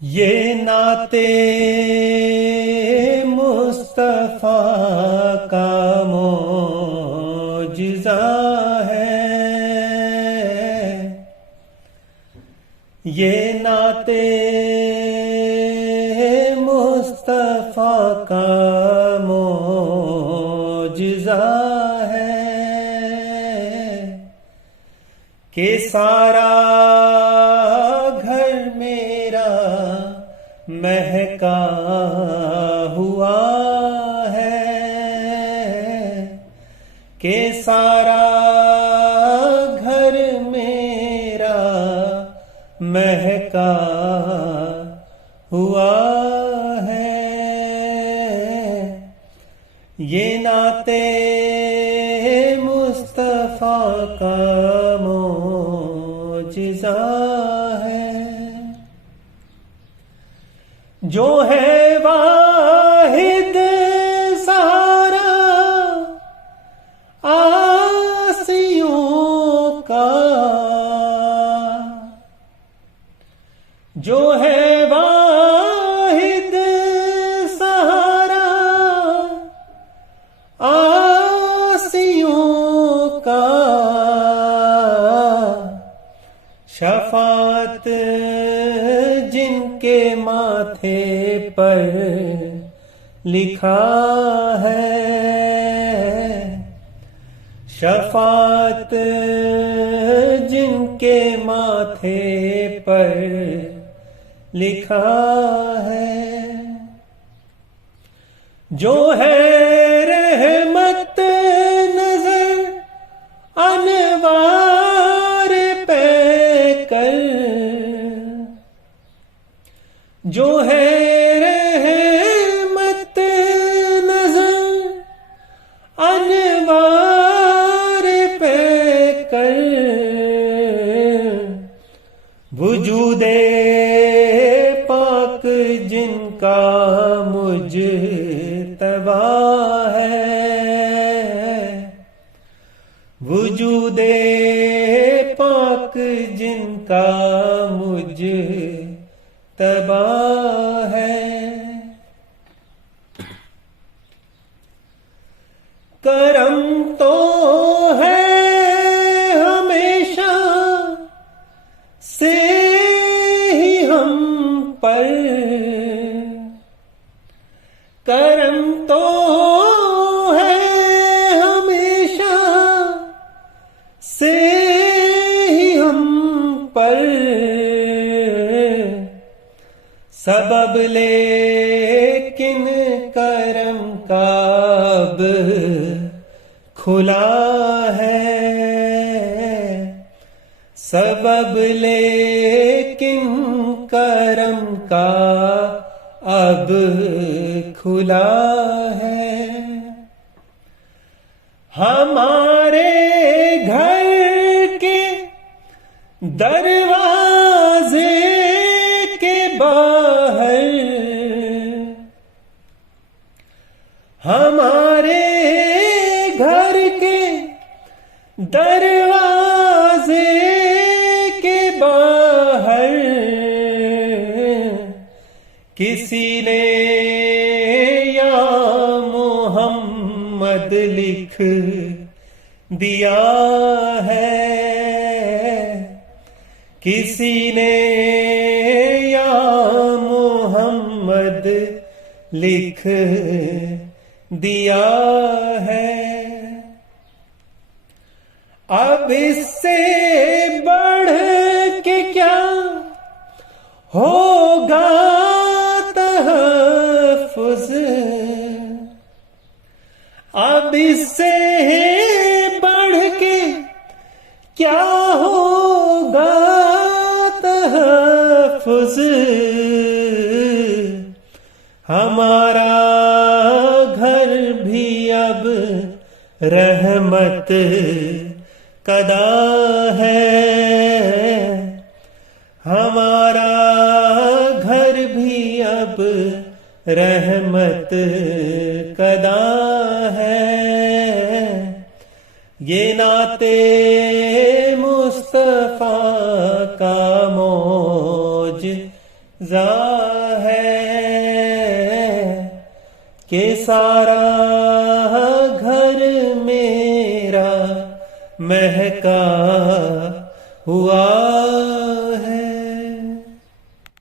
یہ نعت مصطفیٰ کا معجزہ ہے، یہ نعت مصطفیٰ کا معجزہ ہے کہ سارا گھر میرا مہکا ہوا ہے، کہ سارا گھر میرا مہکا ہوا ہے۔ یہ نعت مصطفیٰ کا معجزہ ہے، جو ہے واحد سہارا آسیوں کا، جو ہے واحد سہارا آسیوں کا، شفاعت جن کے ماتھے پر لکھا ہے، شفاعت جن کے ماتھے پر لکھا ہے، جو ہے رحمت نظر انوار پہ کر، جو ہے رحمت نظر انوار پہ کر، وجود پاک جن کا مجتبی ہے، وجود پاک جن کا مجتبی ہے، کرم تو ہے ہمیشہ سے ہی ہم پر، کرم تو ہے ہمیشہ سے ہی ہم پر، سبب لیکن کرم کا اب کھلا ہے، سبب لیکن کرم کا اب کھلا ہے، ہمارے گھر کے دروازے کے باہر، ہمارے گھر کے دروازے کے باہر، کسی نے یا محمد لکھ دیا ہے، کسی نے یا محمد لکھ دیا ہے، اب اس سے بڑھ کے کیا ہوگا تحفظ، اب اس سے بڑھ کے کیا ہوگا تحفظ، ہمارا گھر بھی اب رحمت قدا ہے، ہمارا گھر بھی اب رحمت قدا ہے، یہ نعت مصطفیٰ کا موج ہے کہ سارا گھر میرا مہکا ہوا